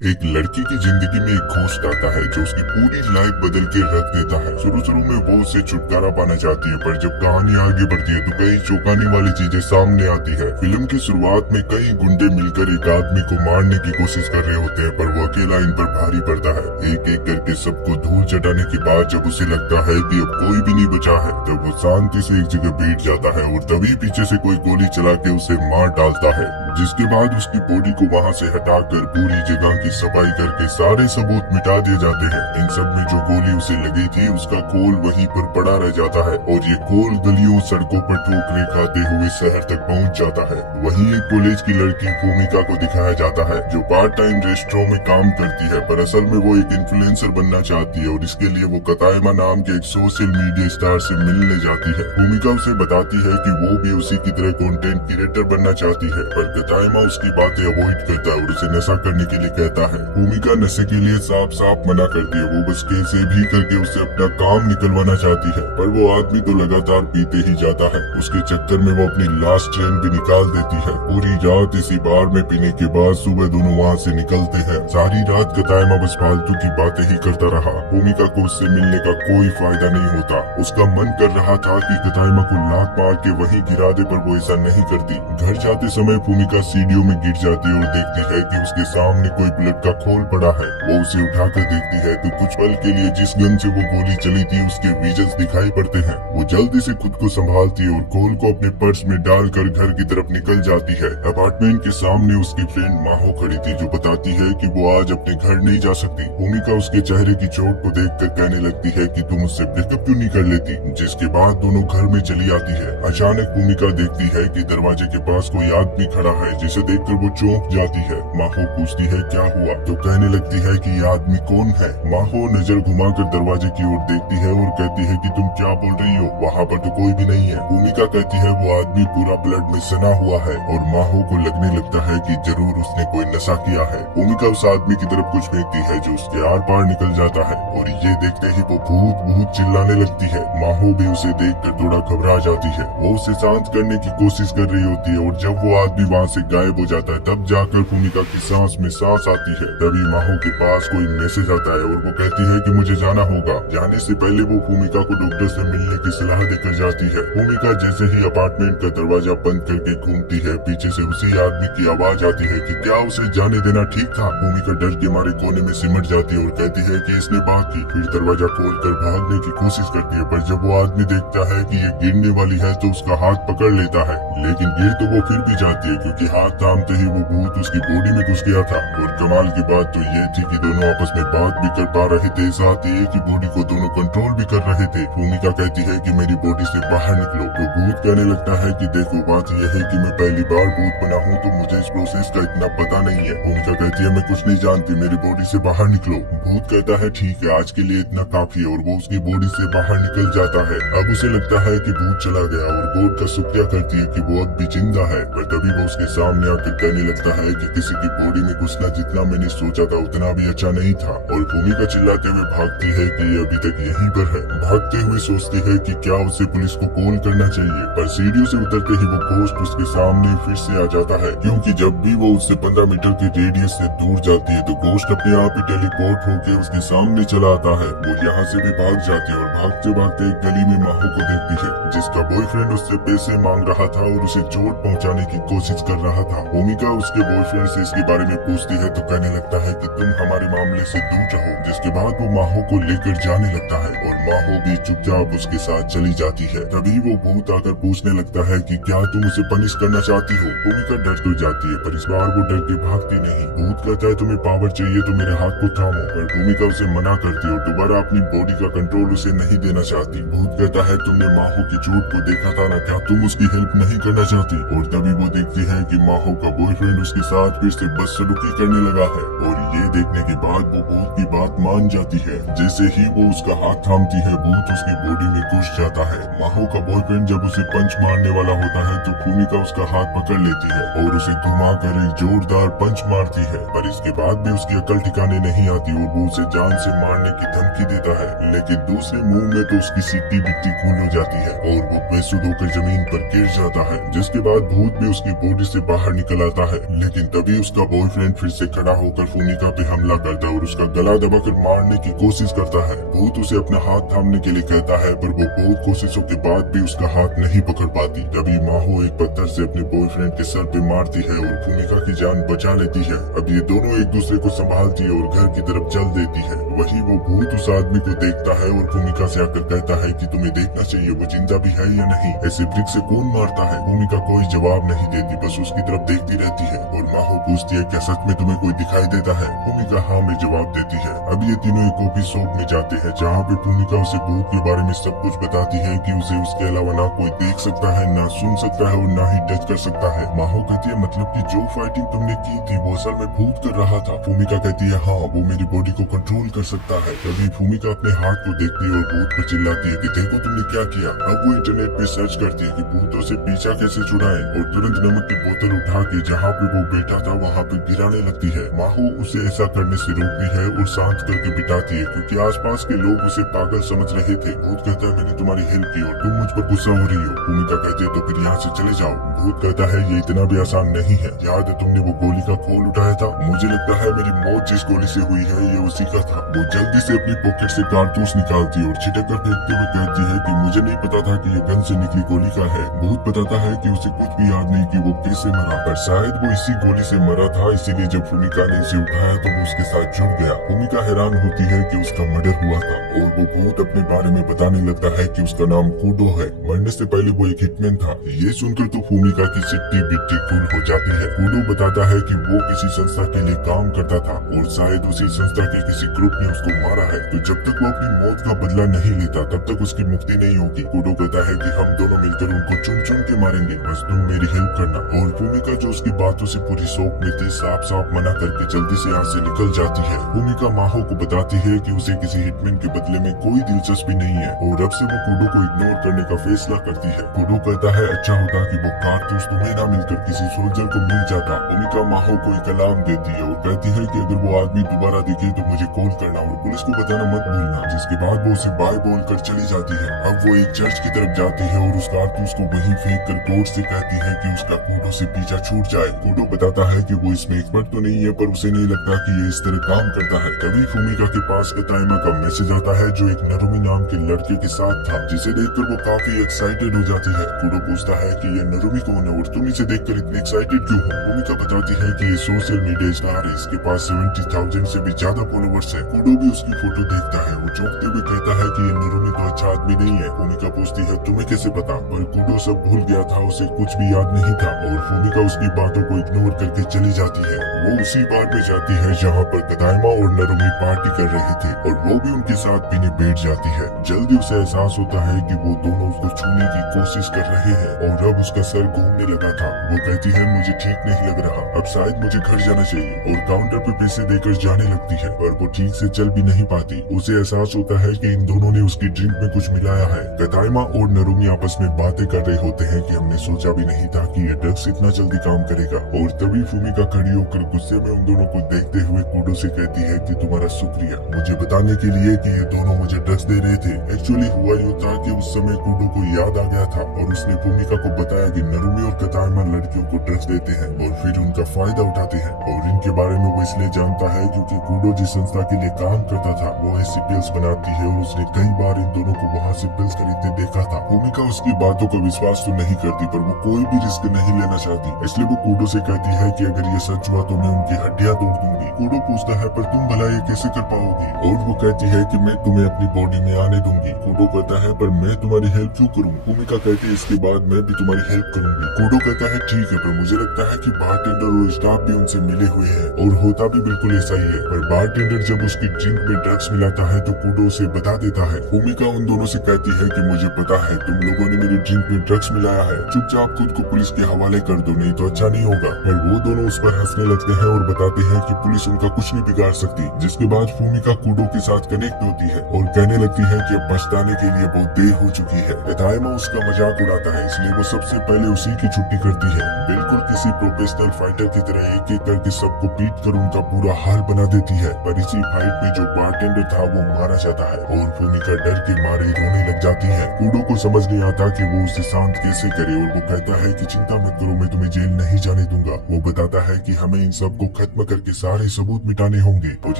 एक लड़की की जिंदगी में एक घोस्ट आता है जो उसकी पूरी लाइफ बदल के रख देता है। शुरू में वो उससे छुटकारा पाना चाहती है, पर जब कहानी आगे बढ़ती है तो कई चौंकाने वाली चीजें सामने आती है। फिल्म की शुरुआत में कई गुंडे मिलकर एक आदमी को मारने की कोशिश कर रहे होते हैं, पर वो अकेला इन पर भारी पड़ता है। एक एक करके सबको धूल चटाने के बाद जब उसे लगता है कि अब कोई भी नहीं बचा है, तब वो शांति से एक जगह बैठ जाता है और तभी पीछे से कोई गोली चला के उसे मार डालता है। जिसके बाद उसकी बॉडी को वहाँ से हटाकर पूरी जगह की सफाई करके सारे सबूत मिटा दिए जाते हैं। इन सब में जो गोली उसे लगी थी उसका खोल वहीं पर पड़ा रह जाता है और ये खोल गलियों सड़कों पर ठोकरे खाते हुए शहर तक पहुँच जाता है। वहीं एक कॉलेज की लड़की भूमिका को दिखाया जाता है जो पार्ट टाइम रेस्टोरेंट में काम करती है, पर असल में वो एक इन्फ्लुएंसर बनना चाहती है और इसके लिए वो कतायमा नाम के एक सोशल मीडिया स्टार से मिलने जाती है। भूमिका उसे बताती है कि वो भी उसी की तरह कंटेंट क्रिएटर बनना चाहती है, पर कतायमा उसकी बातें अवॉइड करता है और उसे नशा करने के लिए कहता है। भूमिका नशे के लिए साफ मना करती है। वो बस कैसे भी करके उससे अपना काम निकलवाना चाहती है, पर वो आदमी तो लगातार पीते ही जाता है। उसके चक्कर में वो अपनी लास्ट ट्रेन भी निकाल देती है। पूरी रात इसी बार में पीने के बाद सुबह दोनों वहाँ से निकलते हैं। सारी रात कतायमा बस फालतू की बातें ही करता रहा। भूमिका को उससे मिलने का कोई फायदा नहीं होता। उसका मन कर रहा था कि कतायमा को लात मार के वहीं गिरा दे, पर वो ऐसा नहीं करती। घर जाते समय भूमिका सीढ़ियों में गिर जाती है और देखती है कि उसके सामने कोई बुलेट का खोल पड़ा है। वो उसे उठाकर देखती है तो कुछ पल के लिए जिस गन से वो गोली चली थी उसके विजन्स दिखाई पड़ते हैं। वो जल्दी से खुद को संभालती है और खोल को अपने पर्स में डालकर घर की तरफ निकल जाती है। अपार्टमेंट के सामने उसकी फ्रेंड माहो खड़ी थी जो बताती है कि वो आज अपने घर नहीं जा सकती। भूमिका उसके चेहरे की चोट को देखकर कहने लगती है कि तुम उससे ब्रेकअप क्यों नहीं कर लेती, जिसके बाद दोनों घर में चली आती है। अचानक भूमिका देखती है कि दरवाजे के पास कोई आदमी खड़ा है, जिसे देखकर वो चौंक जाती है। माहो पूछती है क्या हुआ, तो कहने लगती है कि ये आदमी कौन है। माहो नजर घुमाकर दरवाजे की ओर देखती है और कहती है कि तुम क्या बोल रही हो, वहाँ पर तो कोई भी नहीं है। भूमिका कहती है वो आदमी पूरा ब्लड में सना हुआ है और माहो को लगने लगता है कि जरूर उसने कोई नशा किया है। भूमिका उस आदमी की तरफ कुछ फेंकती है जो उसके आर पार निकल जाता है और ये देखते ही वो भूत चिल्लाने लगती है। माहो भी उसे देखकर थोड़ा घबरा जाती है। वो उसे शांत करने की कोशिश कर रही होती है और जब वो आदमी वहाँ से गायब हो जाता है तब जाकर भूमिका की सांस में सांस आती है। तभी माहो के पास कोई मैसेज आता है और वो कहती है कि मुझे जाना होगा। जाने से पहले वो भूमिका को डॉक्टर से मिलने की सलाह देकर जाती है। भूमिका जैसे ही अपार्टमेंट का दरवाजा बंद करके घूमती है, पीछे से उसी आदमी की आवाज आती है कि क्या उसे जाने देना ठीक था। भूमिका डर के मारे कोने में सिमट जाती है और कहती है कि इसने बात की। फिर दरवाजा खोलकर भागने की कोशिश करती है, पर जब वो आदमी देखता है कि ये गिरने वाली है तो उसका हाथ पकड़ लेता है, लेकिन गिर तो वो फिर भी जाती है क्योंकि हाथ थामते ही वो भूत उसकी बॉडी में घुस गया था। और कमाल की बात तो ये थी कि दोनों आपस में बात भी कर पा रहे थे, साथ ही एक ही बॉडी को दोनों कंट्रोल भी कर रहे थे। भूमिका कहती है कि मेरी बॉडी से बाहर निकलो, तो भूत कहने लगता है कि देखो बात यह है कि मैं पहली बार भूत बना हूँ तो मुझे इस प्रोसेस का इतना पता नहीं है। भूमिका कहती है मैं कुछ नहीं जानती, मेरी बॉडी से बाहर निकलो। भूत कहता है ठीक है, आज के लिए इतना काफी है, और वो उसकी बॉडी से बाहर निकल जाता है। अब उसे लगता है कि भूत चला गया और गॉड का शुक्रिया करती है कि वो अब भी जिंदा है, पर तभी वो उसके सामने आकर कहने लगता है कि किसी की बॉडी में घुसना जितना मैंने सोचा था उतना भी अच्छा नहीं था। और भूमिका चिल्लाते हुए भागती है कि ये अभी तक यहीं पर है। भागते हुए सोचती है कि क्या उसे पुलिस को कॉल करना चाहिए, पर सीढ़ियों से उतरते ही वो घोस्ट उसके सामने फिर से आ जाता है, क्योंकि जब भी वो उससे 15 मीटर के रेडियस से दूर जाती है तो घोस्ट अपने आप ही टेलीपोर्ट होकर उसके सामने चला आता है। वो यहाँ से भी भाग जाती है और भागते भागते एक गली में माहो को देखती है, जिसका बॉयफ्रेंड उससे पैसे मांग रहा था और उसे चोट पहुँचाने की कोशिश कर रहा था। भूमिका उसके बॉयफ्रेंड से इसके बारे में पूछती है तो कहने लगता है कि तुम हमारे मामले से दूर रहो, जिसके बाद वो माहो को लेकर जाने लगता है और माहो भी चुपचाप उसके साथ चली जाती है। तभी वो भूत आकर पूछने लगता है कि क्या तुम उसे पनिश करना चाहती हो। भूमिका डर तो जाती है, पर इस बार वो डर के भागती नहीं। भूत कहता है तुम्हें पावर चाहिए तो मेरे हाथ को थामो, पर भूमिका उसे मना करती है और दोबारा अपनी बॉडी का कंट्रोल उसे नहीं देना चाहती। भूत कहता है तुमने माहो की चोट को देखा था ना, क्या तुम उसकी हेल्प नहीं करना चाहती। और तभी वो देखती है कि माहो का बॉयफ्रेंड उसके साथ फिर से बदसलूकी करने लगा है, और ये देखने के बाद वो भूत की बात मान जाती है। जैसे ही वो उसका हाथ थामती है भूत उसकी बॉडी में घुस जाता है। माहो का बॉयफ्रेंड जब उसे पंच मारने वाला होता है तो भूमिका उसका हाथ पकड़ लेती है और उसे घुमाकर एक जोरदार पंच मारती है, पर इसके बाद भी उसकी अकल ठिकाने नहीं आती और वो उसे जान से मारने की धमकी देता है। लेकिन दूसरे मुंह में तो उसकी सीटी बिट्टी खून हो जाती है और वो बेसुध होकर जमीन पर गिर जाता है, जिसके बाद भूत भी उसकी बॉडी से बाहर निकल आता है। लेकिन तभी उसका बॉयफ्रेंड फिर से खड़ा होकर भूमिका पे पे हमला करता है और उसका गला दबाकर मारने की कोशिश करता है। भूत उसे अपना हाथ थामने के लिए कहता है पर वो बहुत कोशिशों के बाद भी उसका हाथ नहीं पकड़ पाती। तभी माहो एक पत्थर से अपने बॉयफ्रेंड के सर पे मारती है और भूमिका की जान बचा लेती है। अब ये दोनों एक दूसरे को संभालती है और घर की तरफ चल देती है। वही वो भूत उस आदमी को देखता है और भूमिका से आकर कहता है कि तुम्हें देखना चाहिए वो जिंदा भी है या नहीं, ऐसे ब्रिक से कौन मारता है। भूमिका कोई जवाब नहीं देती, बस उसकी तरफ देखती रहती है और माहो पूछती है क्या सच में तुम्हें कोई दिखाई देता है। भूमिका हाँ में जवाब देती है। अब ये तीनों एक कॉफी शॉप में जाते हैं जहाँ पे भूमिका उसे भूत के बारे में सब कुछ बताती है कि उसे उसके अलावा ना कोई देख सकता है, ना सुन सकता है और ना ही टच कर सकता है। माहो कहती है मतलब कि जो फाइटिंग तुमने की थी वो असल में भूत कर रहा था। भूमिका कहती है हाँ वो मेरी बॉडी को कंट्रोल कर सकता है। तभी भूमिका अपने हाथ को देखती है और भूत पर चिल्लाती है कि देखो तुमने क्या किया। अब वो इंटरनेट पे सर्च करती है कि भूतों से पीछा कैसे छुड़ाए और तुरंत नमक की बोतल उठा के जहाँ पे वो बैठा था वहाँ पे गिराने लगती है। माहो उसे ऐसा करने से रोकती है और शांत करके बिठाती है क्योंकि आसपास के लोग उसे पागल समझ रहे थे। भूत कहता है मैंने तुम्हारी हेल्प की और तुम मुझ पर गुस्सा हो रही हो। भूमिका कहती है तो फिर यहाँ से चले जाओ। भूत कहता है ये इतना भी आसान नहीं है, याद है तुमने वो गोली का खोल उठाया था, मुझे लगता है मेरी मौत जिस गोली से हुई है ये उसी का था। वो जल्दी से अपनी पॉकेट से कारतूस निकालती है और छिटक कर फेंकते हुए कहती है कि मुझे नहीं पता था कि ये गन से निकली गोली का है। भूत बताता है कि उसे कुछ भी याद नहीं कि वो कैसे मरा, पर शायद वो इसी गोली से मरा था, इसीलिए जब भूमिका ने उसे उठाया तो वो उसके साथ जुड़ गया। भूमिका हैरान होती है कि उसका मर्डर हुआ था और वो भूत अपने बारे में बताने लगता है कि उसका नाम कूडो है, मरने से पहले वो एक हिटमैन था। ये सुनकर तो भूमिका की सिट्टी बिट्टी खुल हो जाती है। कूडो बताता है कि वो किसी संस्था के लिए काम करता था और शायद उसी संस्था के किसी ग्रुप ने उसको मारा है, तो जब तक वो अपनी मौत का बदला नहीं लेता तब तक उसकी मुक्ति नहीं होगी। कूडो कहता है कि हम दोनों मिलकर उनको चुन चुन के मारेंगे, बस तुम मेरी हेल्प करना। और भूमिका जो उसकी बातों से पूरी शौक में थी साफ साफ मना करके जल्दी से यहाँ से निकल जाती है। भूमिका माहो को बताती है कि उसे किसी हिटमैन के बदले में कोई दिलचस्पी नहीं है और अब से वो कूडो को इग्नोर करने का फैसला करती है। कूडो कहता है अच्छा होता कि वो कारतूस तुम्हें ना मिलकर किसी सोल्जर को मिल जाता। भूमिका माहो को एक अलार्म देती है और कहती है कि अगर वो आदमी दोबारा दिखे तो मुझे कॉल करना और पुलिस को बताना मत भूलना। जिसके बाद वो उसे बाय बोलकर चली जाती है। अब वो एक चर्च की तरफ जाती है और उस कारतूस को वहीं फेंक कर कोर्ट से कहती है कि उसका कूडो से पीछा छूट जाए। कूडो बताता है कि वो इसमें एक्सपर्ट तो नहीं है पर उसे नहीं लगता कि ये इस तरह काम करता है। तभी भूमिका के पास कताइमा का मैसेज आता है जो एक नरुमी नाम के लड़के के साथ था, जिसे देखकर वो काफी एक्साइटेड हो जाती है। कूडो पूछता है कि ये नरुमी कौन है और तुम इसे देखकर इतनी एक्साइटेड क्यों हो। भूमिका बताती है कि ये सोशल मीडिया स्टार है, इसके पास 70,000 से भी ज्यादा फॉलोवर्स है। कूडो भी उसकी फोटो देखता है। वो चौंकते हुए कहता है कि ये नरुमी तो अच्छा आदमी नहीं है। भूमिका पूछती है तुम्हें कैसे पता, पर कूडो सब भूल गया था, उसे कुछ भी याद नहीं था और भूमिका उसकी बातों को इग्नोर करके चली जाती है। वो उसी बार में जाती है जहाँ पर कदाइमा और नरुमी पार्टी कर रहे थे और वो भी उनके साथ पीने बैठ जाती है। जल्दी उसे एहसास होता है कि वो दोनों उसको छूने की कोशिश कर रहे हैं और अब उसका सर घूमने लगा था। वो कहती है मुझे ठीक नहीं लग रहा, अब शायद मुझे घर जाना चाहिए और काउंटर पे पैसे देकर जाने लगती है, पर वो ठीक से चल भी नहीं पाती। उसे एहसास होता है कि इन दोनों ने उसकी ड्रिंक में कुछ मिलाया है। कदाइमा और नरुमी आपस में बातें कर रहे होते हैं कि हमने सोचा भी नहीं था कि ये ड्रग्स इतना जल्दी काम करेगा। और तभी भूमिका खड़ी होकर गुस्से में उन दोनों को देखते हुए कूडो से कहती है कि तुम्हारा शुक्रिया मुझे बताने के लिए कि ये दोनों मुझे ड्रग्स दे रहे थे। एक्चुअली हुआ यूँ था कि उस समय कूडो को याद आ गया था और उसने भूमिका को बताया कि नरुमी और कताइमा लड़कियों को ड्रग्स देते हैं और फिर उनका फायदा उठाते हैं और इनके बारे में वो इसलिए जानता है क्योंकि कूडो जिस संस्था के लिए काम करता था वो ऐसी पिल्स बनाती है और उसने कई बार इन दोनों को वहाँ से पिल्स खरीदते देखा था। भूमिका उसकी बातों का विश्वास तो नहीं करती पर वो कोई भी रिस्क नहीं लेना चाहती, इसलिए वो कूडो से कहती है कि अगर ये सच हुआ तो मैं उनकी हड्डियां तोड़ दूंगी। कूडो पूछता है पर तुम भला ये कैसे कर पाओगी और वो कहती है कि मैं तुम्हें अपनी बॉडी में आने दूंगी। कूडो कहता है पर मैं तुम्हारी हेल्प क्यों करूँ। भूमिका कहती है इसके बाद मैं भी तुम्हारी हेल्प करूंगी। कूडो कहता है ठीक है, पर मुझे लगता है कि बारटेंडर और स्टाफ भी उनसे मिले हुए हैं और होता भी बिल्कुल ऐसा ही है। पर बारटेंडर जब उसकी ड्रिंक में ड्रग्स मिलाता है तो कूडो उसे बता देता है। भूमिका उन दोनों से कहती है कि मुझे पता है तुम लोगों ने मेरी ड्रिंक में ड्रग्स मिलाया है, चुपचाप खुद को पुलिस के हवाले कर दो नहीं तो अच्छा नहीं होगा। पर वो दोनों उस पर हंसने लगते हैं और बताते हैं कि पुलिस उनका कुछ नहीं बिगाड़ सकती। जिसके बाद भूमिका कूडो के साथ कनेक्ट होती है और कहने लगती है कि अब पछताने के लिए बहुत देर हो चुकी है। कताइमा उसका मजाक उड़ाता है इसलिए वो सबसे पहले उसी की छुट्टी करती है। बिल्कुल किसी प्रोफेशनल फाइटर की तरह एक एक करके सबको पीट कर उनका पूरा हाल बना देती है। पर इसी फाइट में जो बारटेंडर था वो मारा जाता है और भूमिका डर के मारे रोने लग जाती है। कूडो को समझ नहीं आता कि वो उसे शांत कैसे करे और वो कहता है कि चिंता मत करो, मैं तुम्हें जेल नहीं जाने दूंगा। वो बताता है कि हमें इन सब को खत्म करके सारे सबूत मिटा लुटाने होंगे। और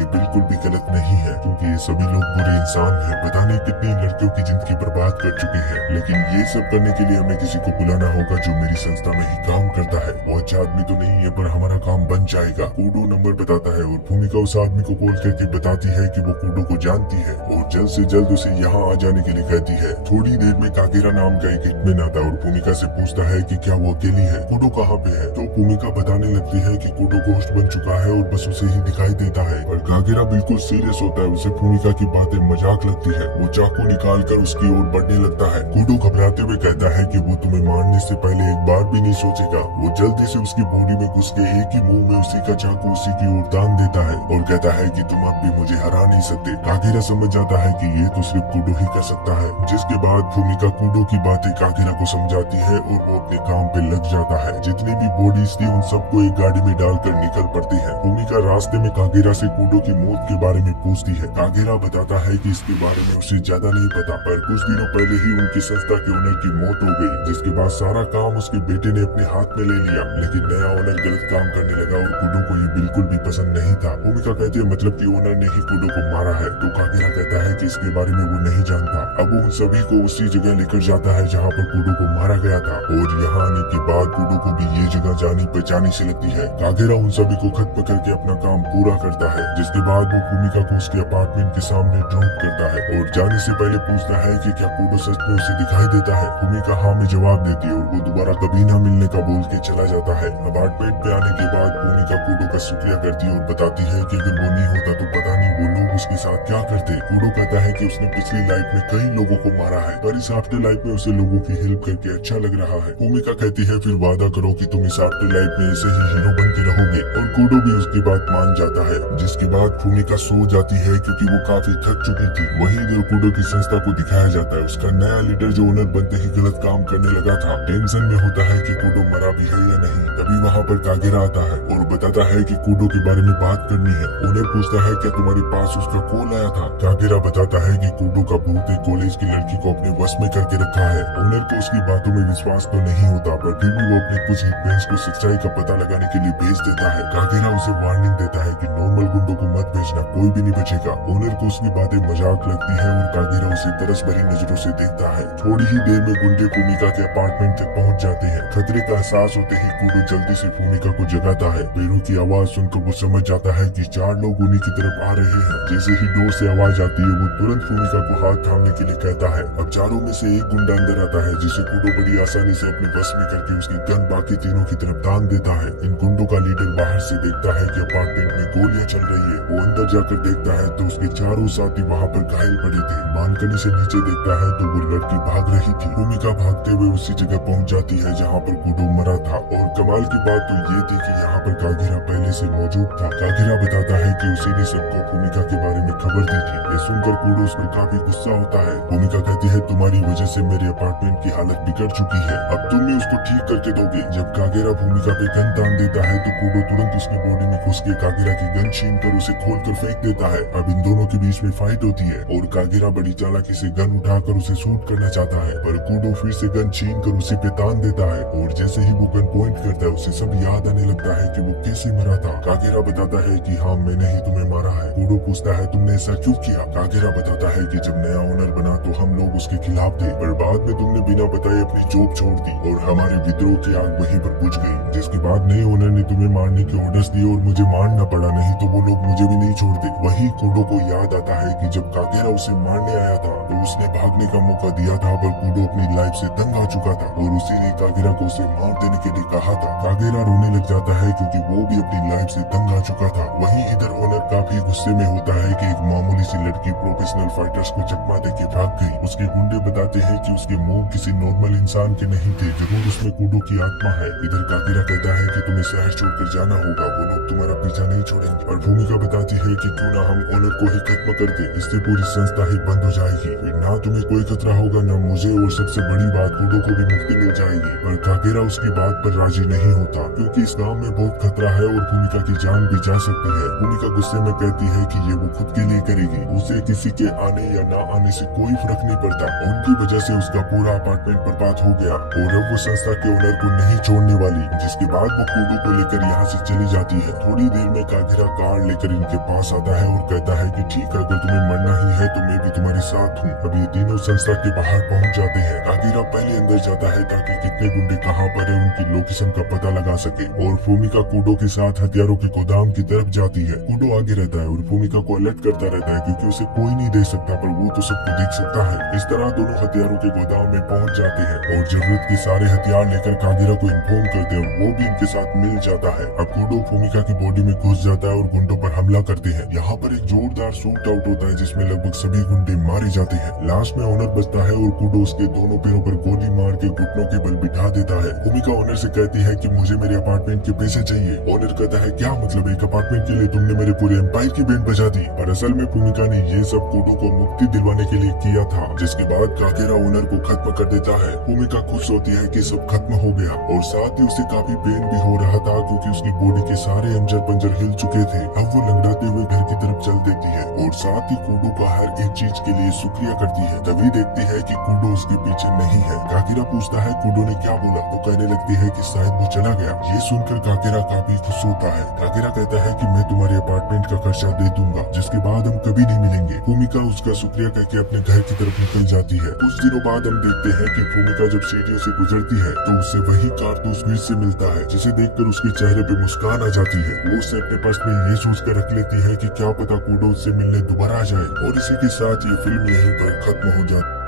ये बिल्कुल भी गलत नहीं है, क्योंकि ये सभी लोग बुरे इंसान हैं। पता नहीं कितनी लड़कियों की जिंदगी बर्बाद कर चुके हैं, लेकिन ये सब करने के लिए हमें किसी को बुलाना होगा जो मेरी संस्था में ही काम करता है। वो अच्छा आदमी तो नहीं है, पर हमारा काम बन जाएगा। कूडो नंबर बताता है और भूमिका उस आदमी को कॉल करके बताती है कि वो कूडो को जानती है और जल्द से जल्द उसे यहाँ आ जाने के लिए कहती है। थोड़ी देर में कागेरा नाम का एक हिटमैन आता है और भूमिका से पूछता है कि क्या वो अकेली है, कूडो कहाँ पे है। तो भूमिका बताने लगती है कि कूडो घोस्ट बन चुका है और बस उसे ही दिखाई देता है। पर कागेरा बिल्कुल सीरियस होता है, उसे भूमिका की बातें मजाक लगती है। वो चाकू निकाल कर उसकी ओर बढ़ने लगता है। कूडो घबराते हुए कहता है कि वो तुम्हें मारने से पहले एक बार भी नहीं सोचेगा। वो जल्दी से उसकी बॉडी में घुस के एक ही मुंह में उसी का चाकू उसी की ओर तान देता है और कहता है कि तुम अब भी मुझे हरा नहीं सकते। कागेरा समझ जाता है कि ये तो सिर्फ कूडो ही कर सकता है, जिसके बाद भूमिका कूडो की बातें कागेरा को समझाती है और वो अपने काम पे लग जाता है। जितनी भी बॉडीज थी उन सबको एक गाड़ी में डालकर निकल पड़ती है। भूमिका रास्ते में कागेरा से कूडो की मौत के बारे में पूछती है। कागेरा बताता है कि इसके बारे में उसे ज्यादा नहीं पता, पर कुछ दिनों पहले ही उनकी संस्था के ओनर की मौत हो गई, जिसके बाद सारा काम उसके बेटे ने अपने हाथ में ले लिया। लेकिन नया ओनर गलत काम करने लगा और कूडो को ये बिल्कुल भी पसंद नहीं था। भूमिका कहती है मतलब कि ओनर ने ही कूडो को मारा है। तो कागेरा कहता है कि इसके बारे में वो नहीं जानता। अब वो उन सभी को उसी जगह लेकर जाता है जहाँ पर कूडो को मारा गया था और यहाँ आने के बाद कूडो को भी ये जगह जानी पहचानी सी लगती है। कागेरा उन सभी को खत्म करके अपना काम पूरा करता है, जिसके बाद वो भूमिका को उसके अपार्टमेंट के सामने ड्रॉप करता है और जाने से पहले पूछता है कि क्या कूडो सच में उसे दिखाई देता है। भूमिका हाँ में जवाब देती है और वो दोबारा कभी ना मिलने का बोल के चला जाता है। अपार्टमेंट पे आने के बाद भूमिका कूडो का शुक्रिया करती है और बताती है कि अगर वो नहीं होता तो पता नहीं वो लोग उसके साथ क्या करते। कूडो कहता है कि उसने पिछली लाइफ में कई लोगों को मारा है, पर इस आफ्टर लाइफ में उसे लोगों की हेल्प करके अच्छा लग रहा है। भूमिका कहती है फिर वादा करो कि तुम इस आफ्टर लाइफ में ऐसे ही हीरो बन के रहोगे, और कूडो भी उसकी बात मान जाता है। जिसके बाद भूमिका सो जाती है क्योंकि वो काफी थक चुकी थी। वहीं इधर कूडो की संस्था को दिखाया जाता है। उसका नया लीडर जो ओनर बनते ही गलत काम करने लगा था, टेंशन में होता है कि कूडो मरा भी है या नहीं। तभी वहाँ पर कागेरा आता है और बताता है कि कूडो के बारे में बात करनी है। ओनर पूछता है क्या तुम्हारे पास उसका कॉल आया था। कागेरा बताता है कि कूडो का भूत एक कॉलेज की लड़की को अपने वश में करके रखा है। ओनर को उसकी बातों में विश्वास तो नहीं होता, पर फिर भी वो अपने कुछ हिटमैन्स को सच्चाई का पता लगाने के लिए भेज देता है। कागेरा उसे वार्निंग देता है कि नॉर्मल गुंडों को मत भेजना, कोई भी नहीं बचेगा। ओनर को उसकी बातें मजाक लगती है और कागेरा उसे तरस भरी नजरों से देखता है। थोड़ी ही देर में गुंडे भूमिका के अपार्टमेंट तक पहुंच जाते हैं। खतरे का एहसास होते ही कूडो जल्दी से भूमिका को जगाता है। पैरों की आवाज सुनकर वो समझ जाता है कि 4 लोग उन्हीं की तरफ आ रहे हैं। जैसे ही डोर से आवाज आती है वो तुरंत भूमिका को हाथ थामने के लिए कहता है। अब चारों में से एक गुंडा अंदर आता है, जिसे कूडो बड़ी आसानी से अपने बस में करके उसकी गन बाकी तीनों की तरफ तान देता है। इन गुंडों का लीडर बाहर से देखता है कि अपार्टमेंट में गोलियां चल रही है। वो अंदर जाकर देखता है तो उसके चारों साथी वहाँ पर घायल पड़े थे। बालकनी से नीचे देखता है तो वो लड़की भाग रही थी। भूमिका भागते हुए उसी जगह पहुँच जाती है जहाँ पर कूडो मरा था। और कमाल की बात तो ये थी कि यहाँ पर कागेरा पहले से मौजूद था। कागेरा बताता है कि उसी ने सबको भूमिका के बारे में खबर दी थी। ये सुनकर कूडो उस पर काफी गुस्सा होता है। भूमिका कहती है तुम्हारी वजह से मेरे अपार्टमेंट की हालत बिगड़ चुकी है, अब तुम ही उसको ठीक करके दोगे। जब कागेरा भूमिका पे गन तान देता है तो कूडो तुरंत उसकी बॉडी में घुस के कागेरा की गन छीन कर उसे खोल कर फेंक देता है। अब इन दोनों के बीच में फाइट होती है और कागेरा बड़ी चालाकी से गन उठाकर उसे शूट करना चाहता है, पर कूडो फिर से गन छीन कर उसी पे तान देता है। और जैसे ही वो गन पॉइंट करता है उसे सब याद आने लगता है कि वो कैसे मरा था। कागेरा बताता है कि हाँ मैंने ही तुम्हें मारा है। कूडो पूछता है तुमने ऐसा क्यों किया। कागेरा बताता है कि जब नया ओनर बना तो हम लोग उसके खिलाफ थे, पर बाद में तुमने बिना बताए अपनी जॉब छोड़ दी और हमारे विद्रोह की आग वहीं पर बुझ गई। जिसके बाद नए ओनर ने तुम्हें मारने के ऑर्डर्स दिए और मुझे मारना पड़ा, नहीं तो वो लोग मुझे भी नहीं छोड़ते। वही कूडो को याद आता है कि जब कागेरा उसे मारने आया था तो उसने भागने का मौका दिया था, पर कूडो अपनी लाइफ से तंग आ चुका था और उसी ने कागेरा को उसे मार देने के लिए कहा था। कागेरा रोने लग जाता है क्योंकि वो भी अपनी लाइफ से तंग आ चुका था। वहीं इधर ओनर काफी गुस्से में होता है कि एक मामूली सी लड़की प्रोफेशनल फाइटर्स को चकमा देके भाग गई। उसके गुंडे बताते हैं कि उसके मुंह किसी नॉर्मल इंसान के नहीं थे, जरूर उसमें कूडो की आत्मा है। इधर कागेरा कहता है कि तुम्हें शहर छोड़कर जाना होगा, वो लोग तुम्हारा पीछा नहीं छोड़ेंगे। और भूमिका बताती है कि क्यों ना हम ओनर को ही खत्म कर दे, इससे पूरी संस्था ही बंद हो जाएगी। फिर ना तुम्हें कोई खतरा होगा ना मुझे, और सबसे बड़ी बात कूडो को भी मुक्ति मिल जाएगी। पर कागेरा उसकी बात पर राजी नहीं होता क्योंकि इस गाँव में बहुत खतरा है और भूमिका की जान भी जा सकती है। भूमिका गुस्से में कहती है है कि ये वो खुद के लिए करेगी, उसे किसी के आने या ना आने से कोई फर्क नहीं पड़ता। उनकी वजह से उसका पूरा अपार्टमेंट बर्बाद हो गया और अब वो संस्था के ओनर को नहीं छोड़ने वाली। जिसके बाद वो कूडो को लेकर यहाँ से चली जाती है। थोड़ी देर में कागिरा कार लेकर इनके पास आता है और कहता है कि ठीक है, अगर तुम्हें मरना ही है तो मैं भी तुम्हारे साथ हूँ। अब ये तीनों संस्था के बाहर पहुँच जाते हैं। कागिरा पहले अंदर जाता है ताकि कितने गुंडे कहाँ पर है उनकी लोकेशन का पता लगा सके, और फूमिका कूडो के साथ हथियारों के गोदाम की तरफ जाती है। कूडो आगे रहता है और फूमिका को अलर्ट करता रहता है क्योंकि उसे कोई नहीं देख सकता पर वो तो सबको देख सकता है। इस तरह दोनों हथियारों के गोदाम में पहुंच जाते हैं और जरूरत के सारे हथियार लेकर कागिरा को इन्फॉर्म करते हैं और वो भी इनके साथ मिल जाता है। अब कूडो फूमिका की बॉडी में घुस जाता है और गुंडों पर हमला करते हैं। यहाँ पर एक जोरदार शूट आउट होता है जिसमें लगभग सभी गुंडे मारे जाते हैं। लास्ट में ओनर बचता है और कूडो उसके दोनों पैरों पर गोली मार के घुटनों के बल बिठा देता है। फूमिका ओनर से कहती है कि मुझे मेरे अपार्टमेंट के पैसे चाहिए। ओनर कहता है क्या मतलब, एक अपार्टमेंट के लिए तुमने मेरे पूरे एम्पायर की बैंड बजा दी। पर असल में फूमिका ने ये सब कूडो को मुक्ति दिलवाने के लिए किया था। जिसके बाद कागेरा ओनर को खत्म कर देता है। फूमिका खुश होती है कि सब खत्म हो गया और साथ ही उसे काफी पेन भी हो रहा था क्योंकि उसकी बॉडी के सारे अंजर पंजर हिल चुके थे। अब वो लंगड़ाते हुए घर की तरफ चल देती है और साथ ही कूडो का हर एक चीज के लिए शुक्रिया करती है। तभी देखती है कि कूडो उसके पीछे नहीं है। कागेरा पूछता है कूडो ने क्या बोला, तो कहने लगती है कि शायद वो चला गया। ये सुनकर कागेरा काफी खुश होता है। कागेरा कहता है कि मैं तुम्हारे अपार्टमेंट का खर्चा दे दूंगा, जिसके बाद हम कभी नहीं मिलेंगे। फूमिका उसका शुक्रिया करके अपने घर की तरफ निकल जाती है। कुछ दिनों बाद हम देखते हैं कि फूमिका जब सीढ़ियों से गुजरती है तो उसे वही कारतूस फिर से मिलता है, जिसे देखकर उसके चेहरे पे मुस्कान आ जाती है। वो उसे अपने पर्स में ये सोच कर रख लेती है कि क्या पता कूडो उससे मिलने दोबारा आ जाए। और इसी के साथ ये फिल्म यहीं पर खत्म हो जाती है।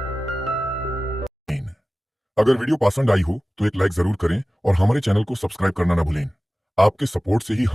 अगर वीडियो पसंद आई हो तो एक लाइक जरूर करें और हमारे चैनल को सब्सक्राइब करना ना भूलें। आपके सपोर्ट से ही हम